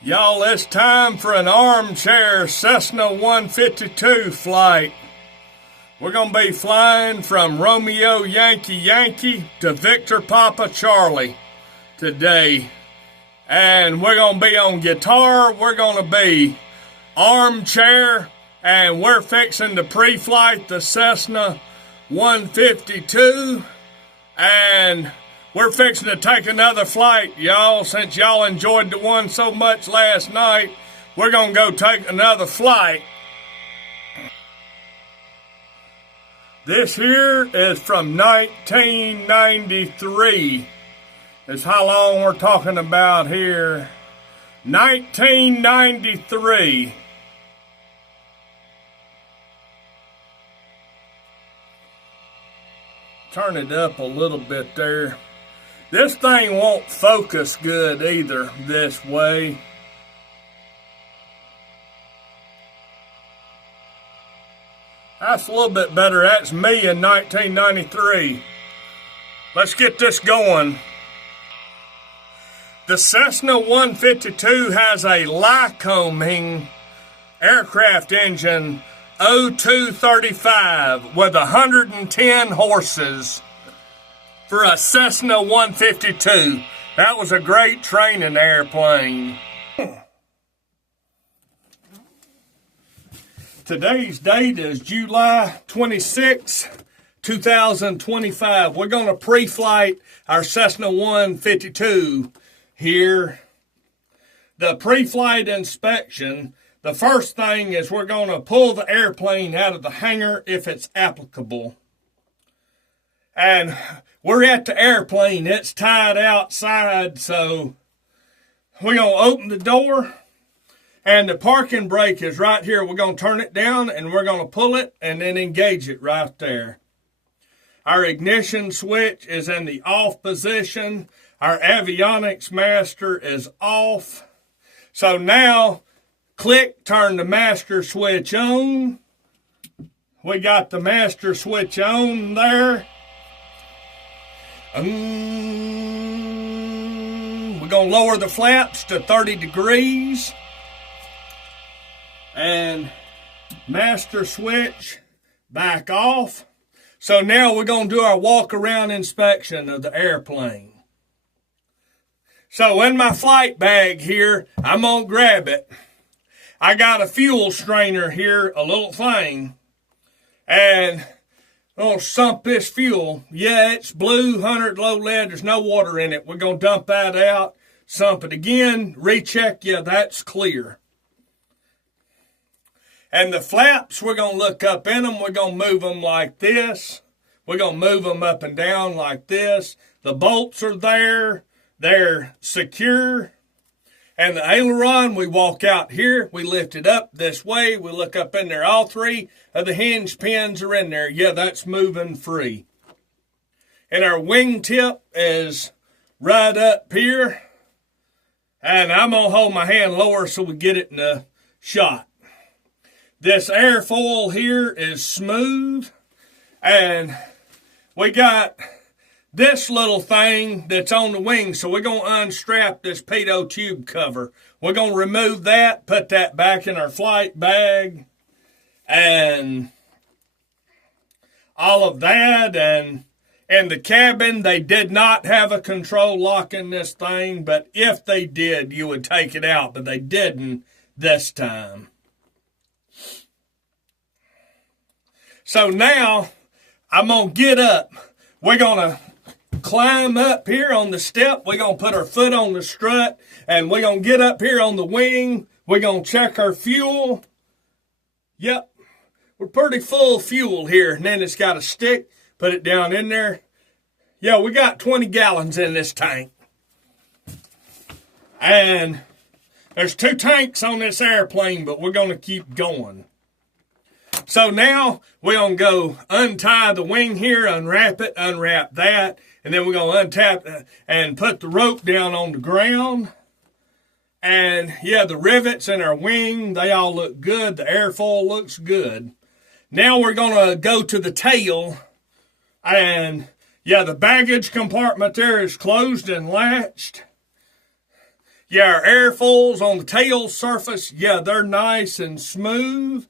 Y'all, it's time for an Armchair Cessna 152 flight. We're going to be flying from Romeo Yankee Yankee to Victor Papa Charlie today. And we're going to be on guitar, we're going to be armchair, and we're fixing to pre-flight the Cessna 152. And we're fixing to take another flight, y'all. Since y'all enjoyed the one so much last night, we're going to go take another flight. This here is from 1993. Is how long we're talking about here. 1993. Turn it up a little bit there. This thing won't focus good either this way. That's a little bit better. That's me in 1993. Let's get this going. The Cessna 152 has a Lycoming aircraft engine O-235 with 110 horses for a Cessna 152. That was a great training airplane. Today's date is July 26, 2025. We're going to pre-flight our Cessna 152 here. The pre-flight inspection, the first thing is we're going to pull the airplane out of the hangar if it's applicable. And we're at the airplane. It's tied outside, so we're going to open the door. And the parking brake is right here. We're going to turn it down, and we're going to pull it and then engage it right there. Our ignition switch is in the off position. Our avionics master is off. So now, click, turn the master switch on. We got the master switch on there. We're going to lower the flaps to 30 degrees. And master switch back off. So now we're going to do our walk around inspection of the airplane. So in my flight bag here, I'm going to grab it. I got a fuel strainer here, a little thing. And I'm going to sump this fuel. Yeah, it's blue, 100 low lead. There's no water in it. We're going to dump that out, sump it again, recheck. Yeah, that's clear. And the flaps, we're going to look up in them. We're going to move them like this. We're going to move them up and down like this. The bolts are there. They're secure. And the aileron, we walk out here. We lift it up this way. We look up in there. All three of the hinge pins are in there. Yeah, that's moving free. And our wingtip is right up here. And I'm going to hold my hand lower so we get it in the shot. This airfoil here is smooth, and we got this little thing that's on the wing, so we're going to unstrap this pitot tube cover. We're going to remove that, put that back in our flight bag, and all of that. And in the cabin, they did not have a control lock in this thing, but if they did, you would take it out, but they didn't this time. So now, I'm going to get up. We're going to climb up here on the step. We're going to put our foot on the strut. And we're going to get up here on the wing. We're going to check our fuel. Yep, we're pretty full fuel here. And then it's got a stick. Put it down in there. Yeah, we got 20 gallons in this tank. And there's 2 tanks on this airplane, but we're going to keep going. So now we're going to go untie the wing here, unwrap it, unwrap that, and then we're going to untap and put the rope down on the ground. And yeah, the rivets in our wing, they all look good. The airfoil looks good. Now we're going to go to the tail, and yeah, the baggage compartment there is closed and latched. Yeah, our airfoils on the tail surface, yeah, they're nice and smooth.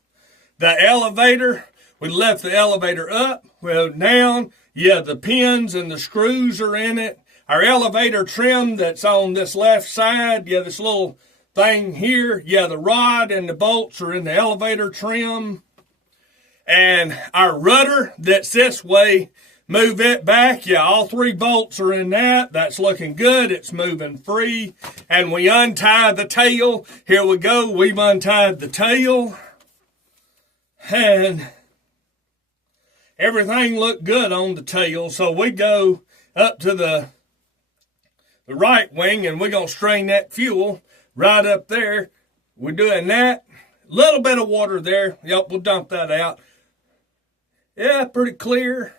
The elevator, we left the elevator up, well down. Yeah, the pins and the screws are in it. Our elevator trim that's on this left side, yeah, this little thing here, yeah, the rod and the bolts are in the elevator trim. And our rudder that's this way, move it back. Yeah, all 3 bolts are in that. That's looking good. It's moving free. And we untie the tail. Here we go. We've untied the tail. And everything looked good on the tail. So we go up to the right wing and we're going to strain that fuel right up there. We're doing that. A little bit of water there. Yep, we'll dump that out. Yeah, pretty clear.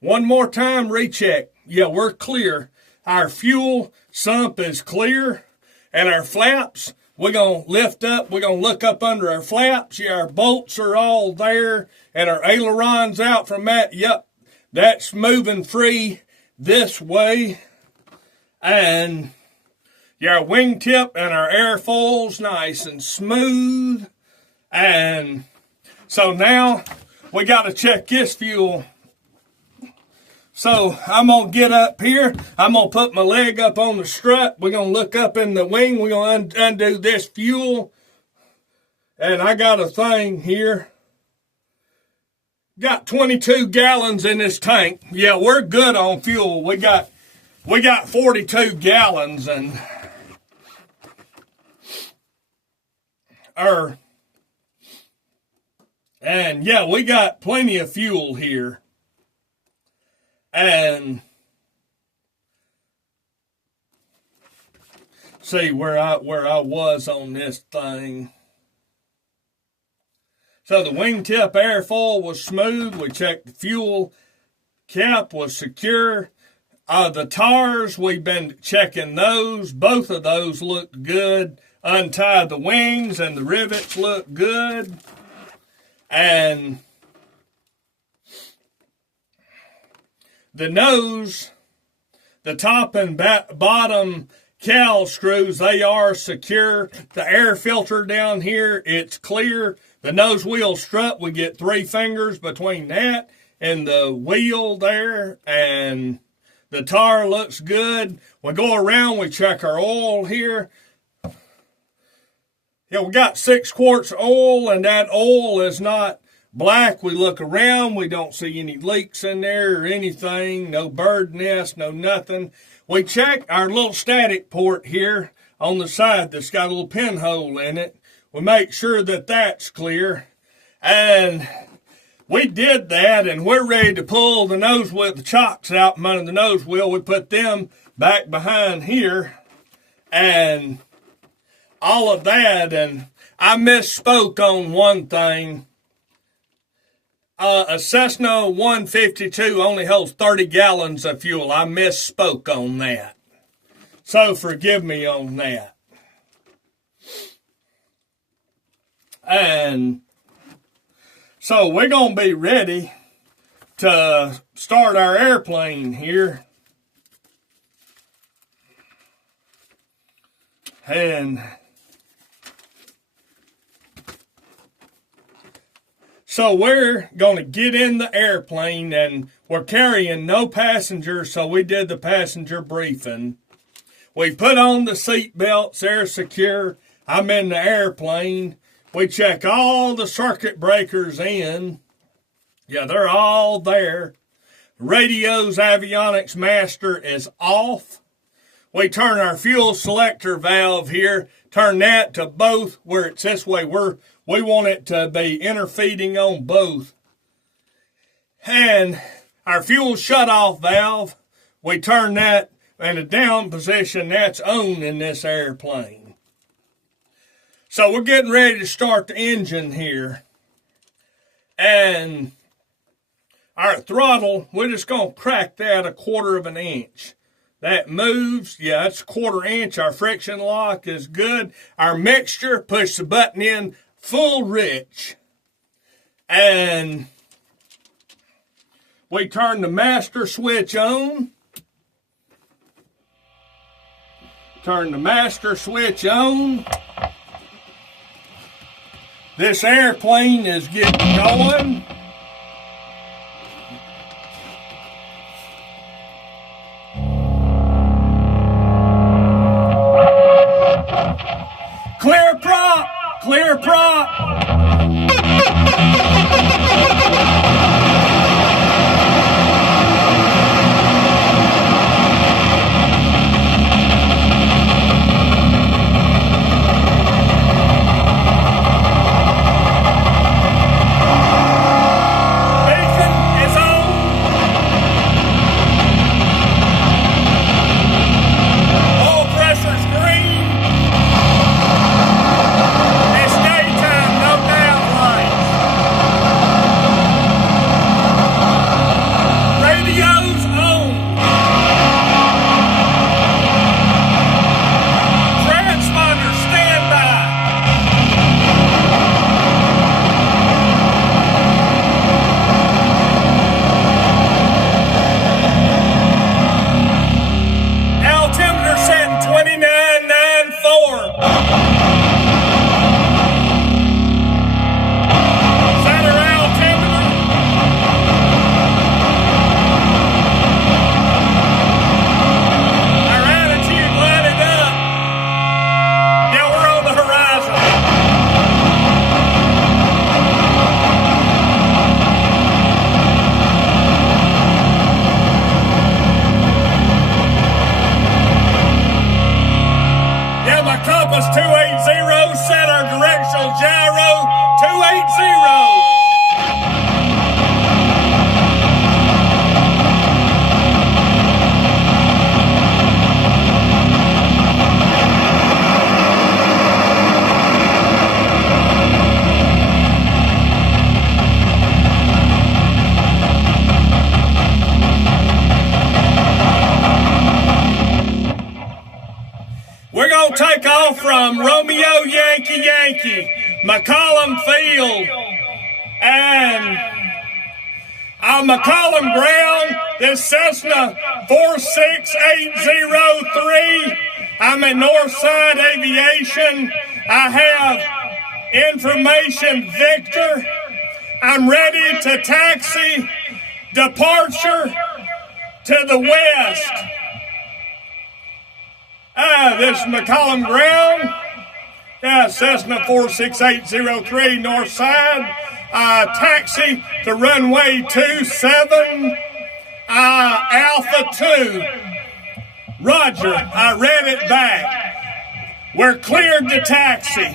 One more time, recheck. Yeah, we're clear. Our fuel sump is clear. And our flaps, we're going to lift up. We're going to look up under our flaps. Yeah, our bolts are all there. And our ailerons out from that. Yep, that's moving free this way. And yeah, our wingtip and our airfoils nice and smooth. And so now we got to check this fuel. So I'm going to get up here. I'm going to put my leg up on the strut. We're going to look up in the wing. We're going to undo this fuel. And I got a thing here. Got 22 gallons in this tank. Yeah, we're good on fuel. We got 42 gallons and yeah, we got plenty of fuel here. And see where I was on this thing. So the wingtip airfoil was smooth. We checked the fuel cap was secure. The tars, we've been checking those. Both of those looked good. Untied the wings and the rivets look good. And the nose, the top and bottom cowl screws, they are secure. The air filter down here, it's clear. The nose wheel strut, we get 3 fingers between that and the wheel there. And the tar looks good. We go around, we check our oil here. Yeah, we got 6 quarts of oil, and that oil is not black. We look around, we don't see any leaks in there or anything, no bird nest, no nothing. We check our little static port here on the side that's got a little pinhole in it. We make sure that that's clear. And we did that, and we're ready to pull the nose wheel, the chocks out from under the nose wheel. We put them back behind here, and all of that. And I misspoke on one thing. A Cessna 152 only holds 30 gallons of fuel. I misspoke on that. So forgive me on that. And so we're going to be ready to start our airplane here. And so we're going to get in the airplane, and we're carrying no passengers, so we did the passenger briefing. We put on the seat belts, they're secure. I'm in the airplane. We check all the circuit breakers in. Yeah, they're all there. Radio's avionics master is off. We turn our fuel selector valve here, turn that to both where it's this way. We want it to be interfeeding on both. And our fuel shutoff valve, we turn that in a down position. That's on in this airplane. So we're getting ready to start the engine here. And our throttle, we're just going to crack that 1/4 of an inch. That moves, yeah, that's 1/4 inch. Our friction lock is good. Our mixture, push the button in full rich. And we turn the master switch on. Turn the master switch on. This airplane is getting going. Clear prop! Clear prop! Compass 280, set our directional gyro 280. We're going to take off from Romeo Yankee Yankee, McCollum Field, and on McCollum ground, this Cessna 46803. I'm at Northside Aviation. I have information Victor. I'm ready to taxi departure to the west. This is McCollum ground. Cessna 46803 north side. Taxi to runway 27, Alpha 2. Roger, I read it back. We're cleared to taxi.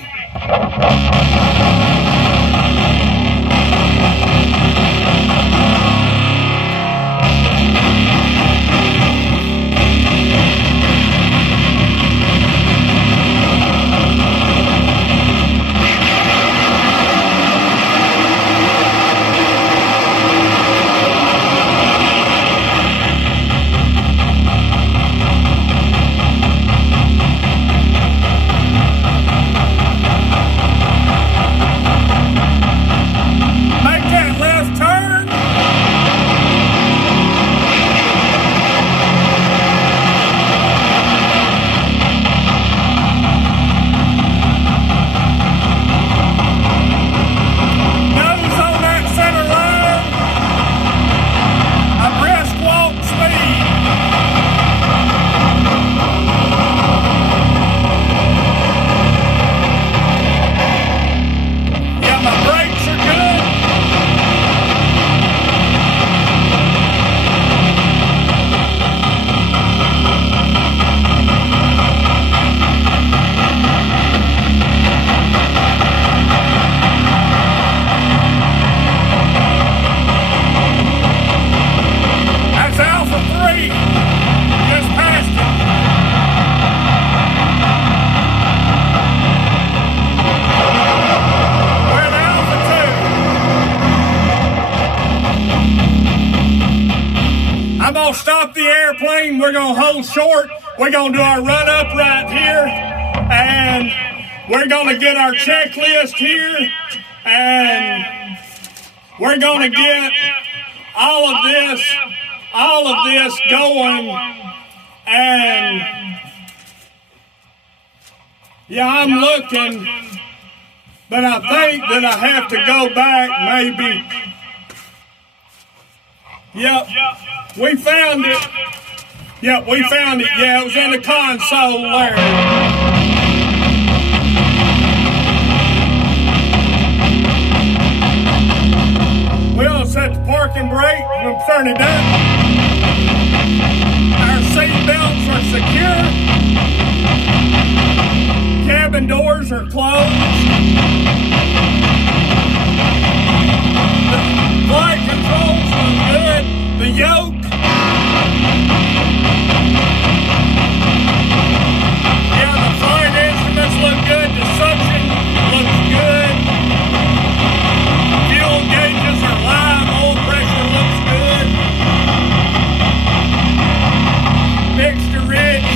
Stop the airplane. We're going to hold short. We're going to do our run up right here. And we're going to get our checklist here. And we're going to get all of this going. And Yeah, I'm looking, but I think that I have to go back maybe. Yep, we found it. Yep, we found it. Yeah, it was in the console there. We'll set the parking brake. We'll turn it up. Our seat belts are secure. Cabin doors are closed. The flight controls look good. The yoke. Yeah, the flight instruments look good. The suction looks good. Fuel gauges are live. Oil pressure looks good. Mixture rich.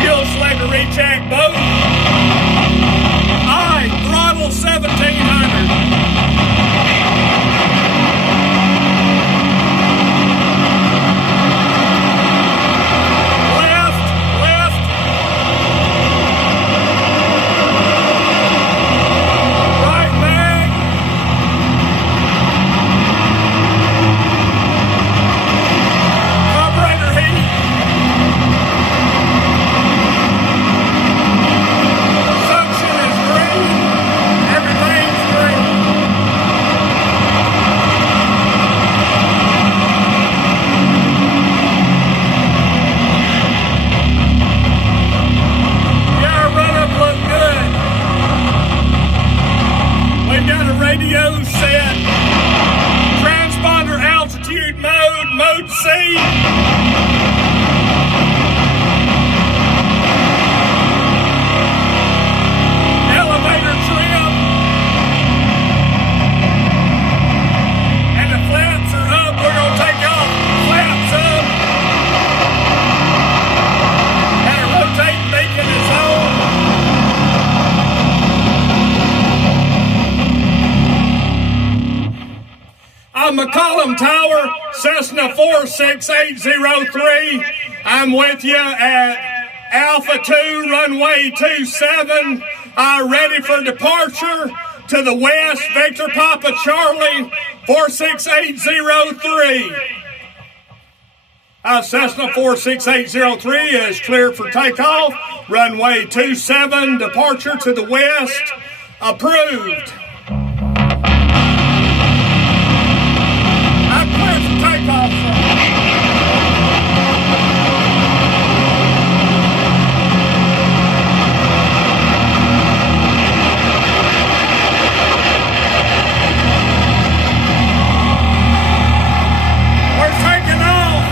Fuel selector recheck both. Aye, throttle 1700. McCollum Tower, Cessna 46803. I'm with you at Alpha 2, runway 27. Ready for departure to the west, Victor Papa Charlie, 46803. Cessna 46803 is cleared for takeoff. Runway 27, departure to the west, approved. Takeoff. We're taking off.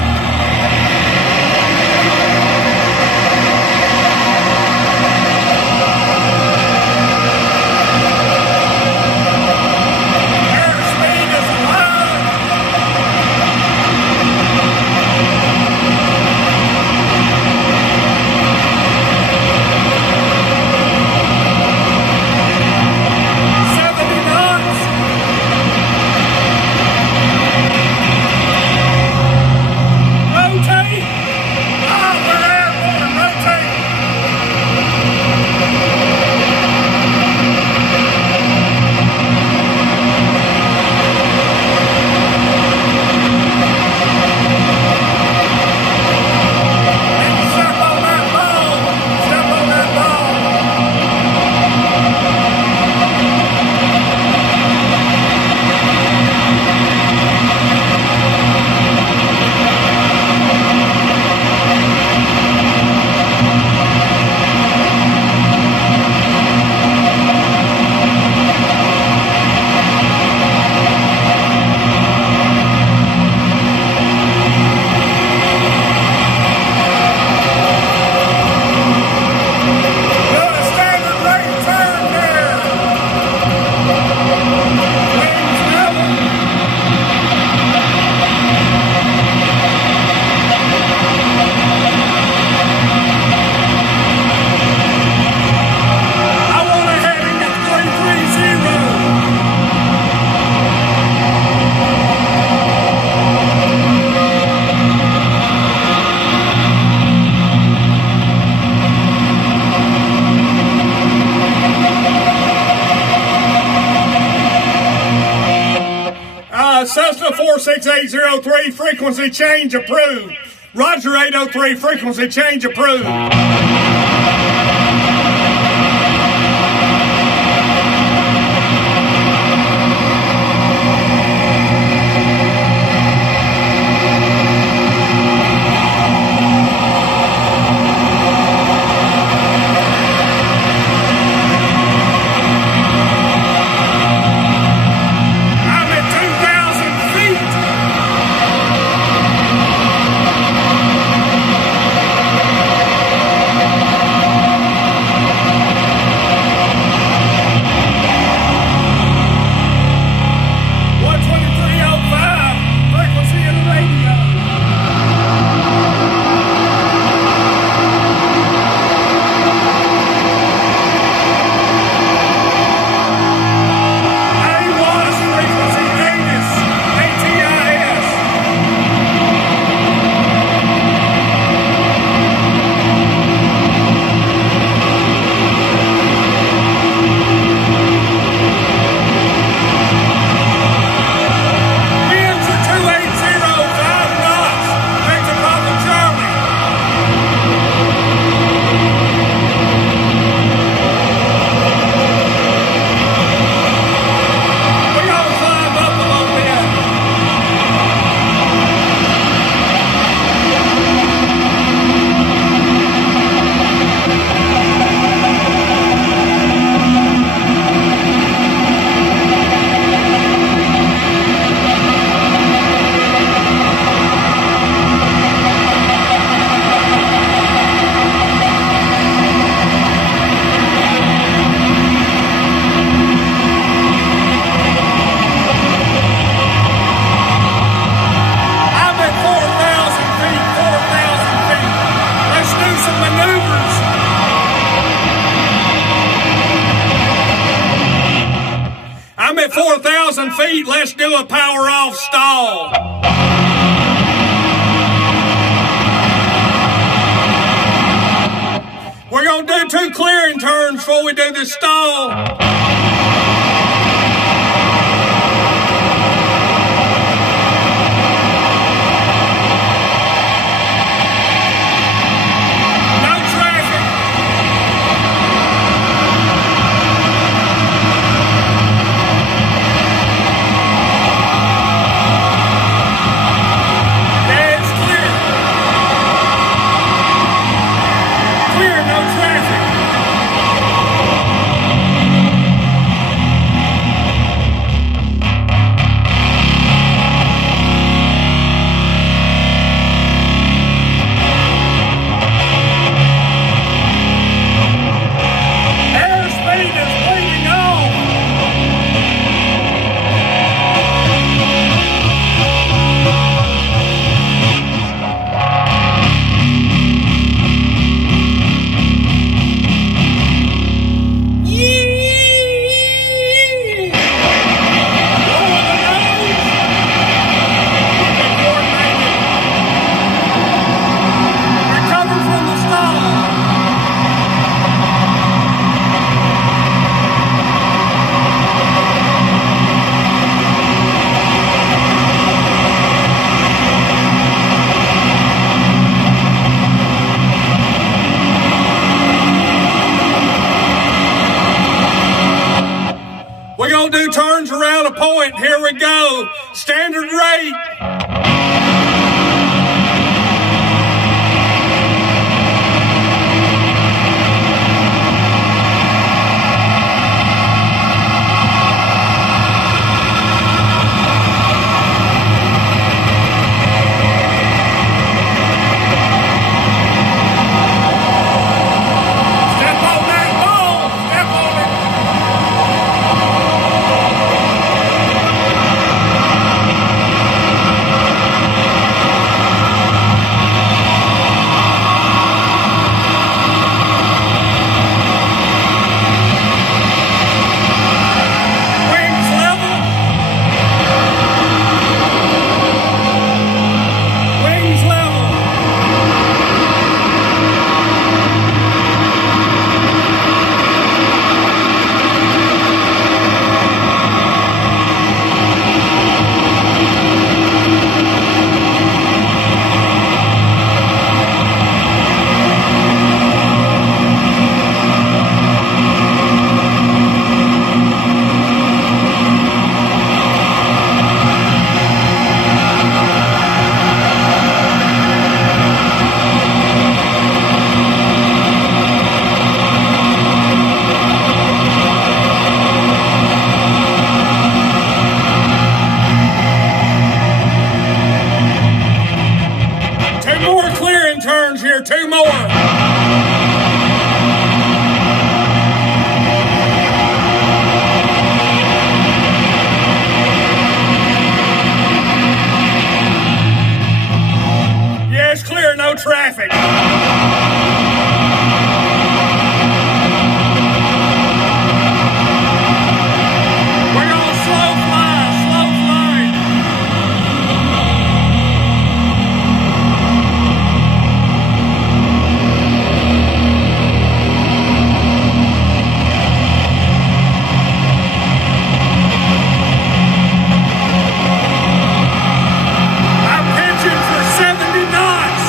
46803, frequency change approved. Roger 803, frequency change approved. I'm at 4,000 feet. Let's do a power off stall. We're going to do 2 clearing turns before we do the stall. We're going to do turns around a point. Here we go. Standard rate. traffic. We're going to slow fly, slow flight. I'm pitching for 70 knots.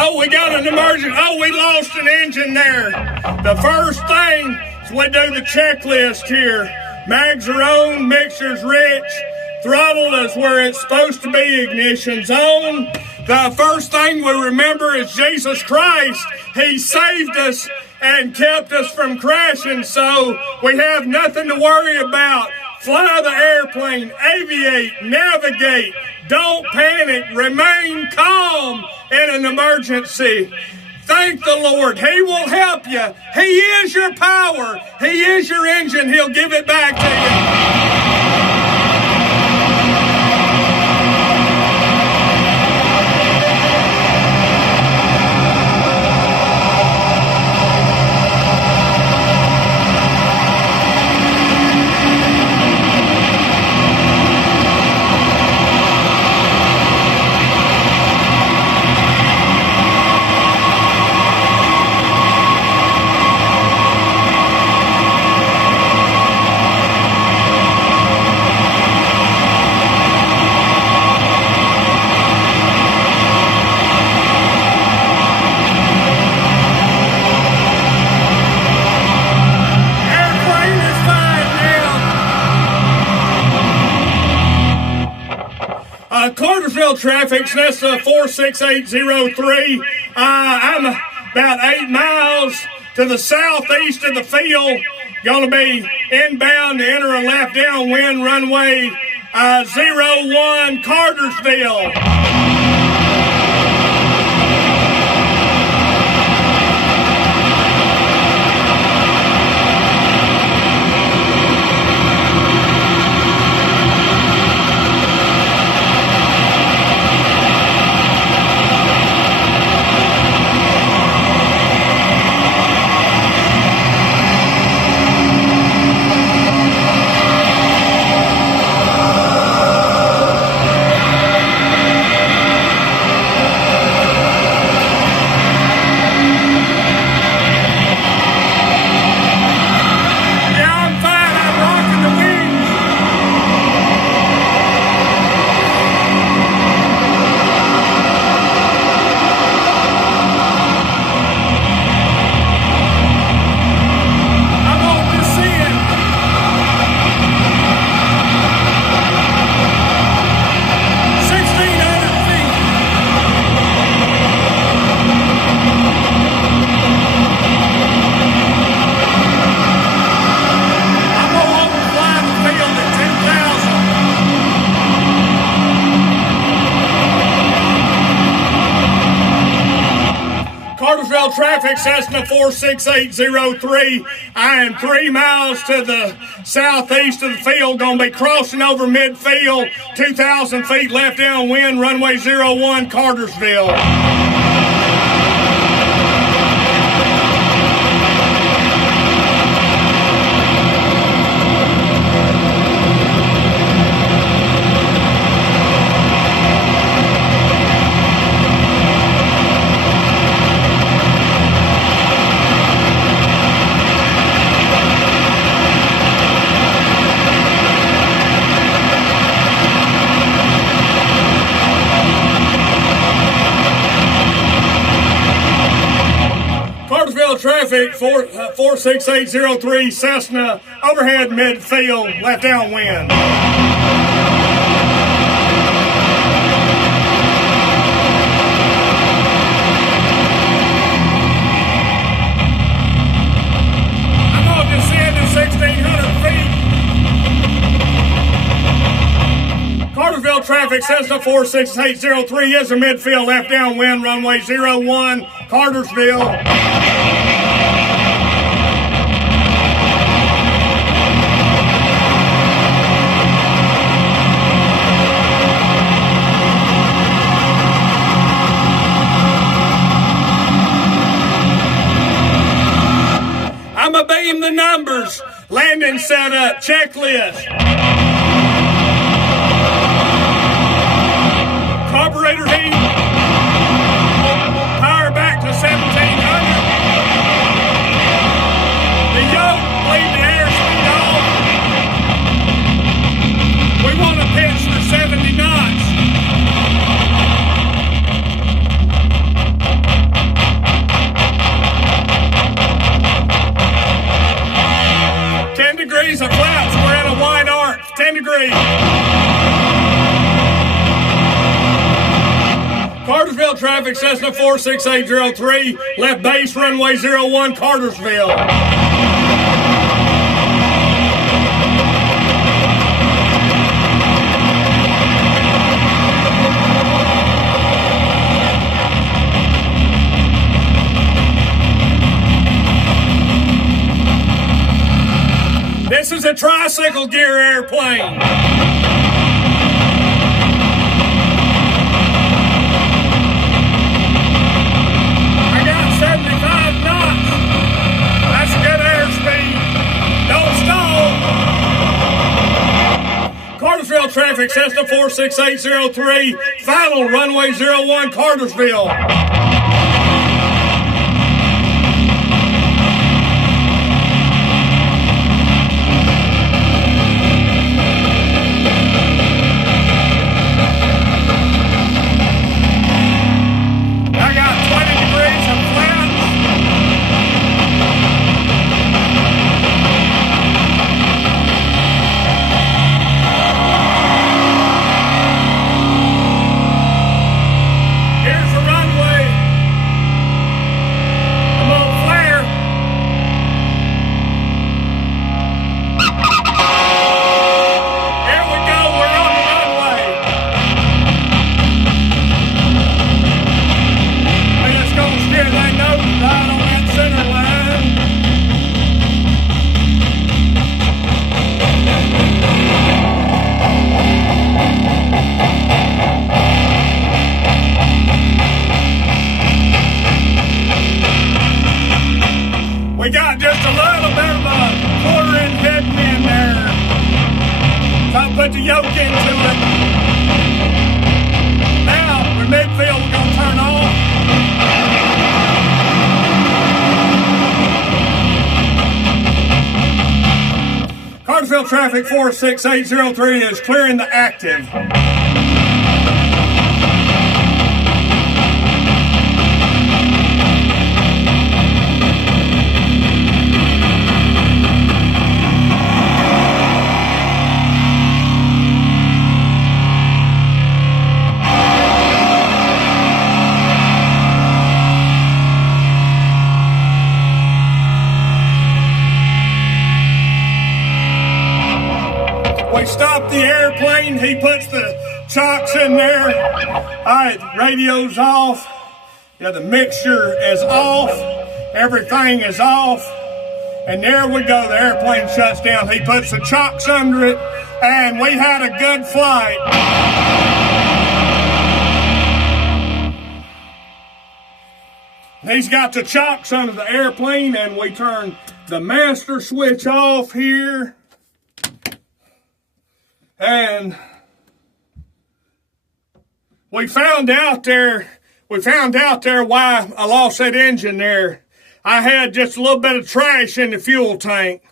Oh, we got an emergency. Oh, we lost an engine there. The first thing is we do the checklist here. Mags are on, mixture's rich, throttle is where it's supposed to be, ignition's on. The first thing we remember is Jesus Christ. He saved us and kept us from crashing, so we have nothing to worry about. Fly the airplane, aviate, navigate, don't panic, remain calm in an emergency. Thank the Lord. He will help you. He is your power. He is your engine. He'll give it back to you. Cartersville traffic, Cessna 46803. I'm about 8 miles to the southeast of the field. Going to be inbound to enter a left downwind runway 01 Cartersville. Cartersville traffic, Cessna 46803. I am 3 miles to the southeast of the field. Going to be crossing over midfield, 2,000 feet left downwind, runway 01 Cartersville. traffic, 46803 Cessna, overhead midfield, left downwind. I'm on descend at 1,600 feet. Cartersville traffic, Cessna 46803 is a midfield, left downwind, runway 01, Cartersville. I'ma beam the numbers. Landing setup, checklist. Carburetor heat. Power back to 1,700. The yoke, leave the airspeed off. We want to pitch for 70 knots. Degrees of flaps, we're at a wide arc, 10 degrees. Cartersville traffic, Cessna 46803, left base, runway 01, Cartersville. This is a tricycle gear airplane. I got 75 knots. That's good airspeed. Don't stall. Cartersville traffic, Cessna 46803, final runway 01, Cartersville. We got just a little bit of a quarter-inch heading in there. So I'll put the yoke into it. Now, we're midfield, we're going to turn off. Cartersville traffic 46803 is clearing the active. We stop the airplane, he puts the chocks in there. Alright, radio's off. Yeah, the mixture is off. Everything is off. And there we go, the airplane shuts down. He puts the chocks under it, and we had a good flight. He's got the chocks under the airplane, and we turn the master switch off here. And we found out there why I lost that engine there. I had just a little bit of trash in the fuel tank,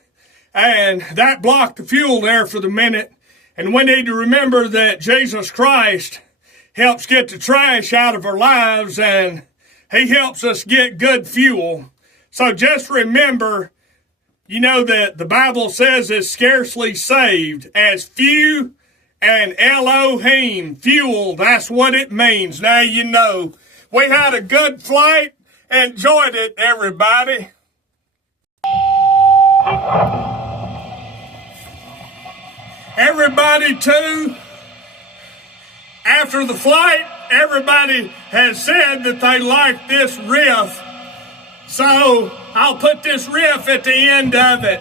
and that blocked the fuel there for the minute. And we need to remember that Jesus Christ helps get the trash out of our lives, and he helps us get good fuel. So just remember, you know that the Bible says it's scarcely saved as few and Elohim, fuel. That's what it means. Now you know. We had a good flight. Enjoyed it, everybody. Everybody, too, after the flight, everybody has said that they like this riff. So I'll put this riff at the end of it.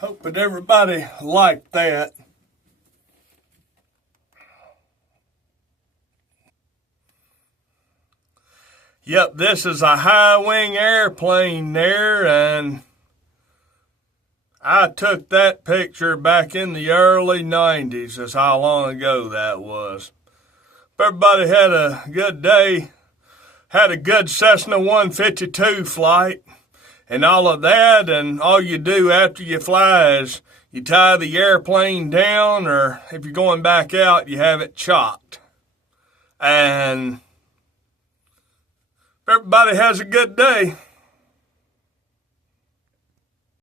Hope that everybody liked that. Yep, this is a high-wing airplane there, and I took that picture back in the early 90s. That's how long ago that was. Everybody had a good day, had a good Cessna 152 flight, and all of that, and all you do after you fly is you tie the airplane down, or if you're going back out, you have it chocked. And everybody has a good day.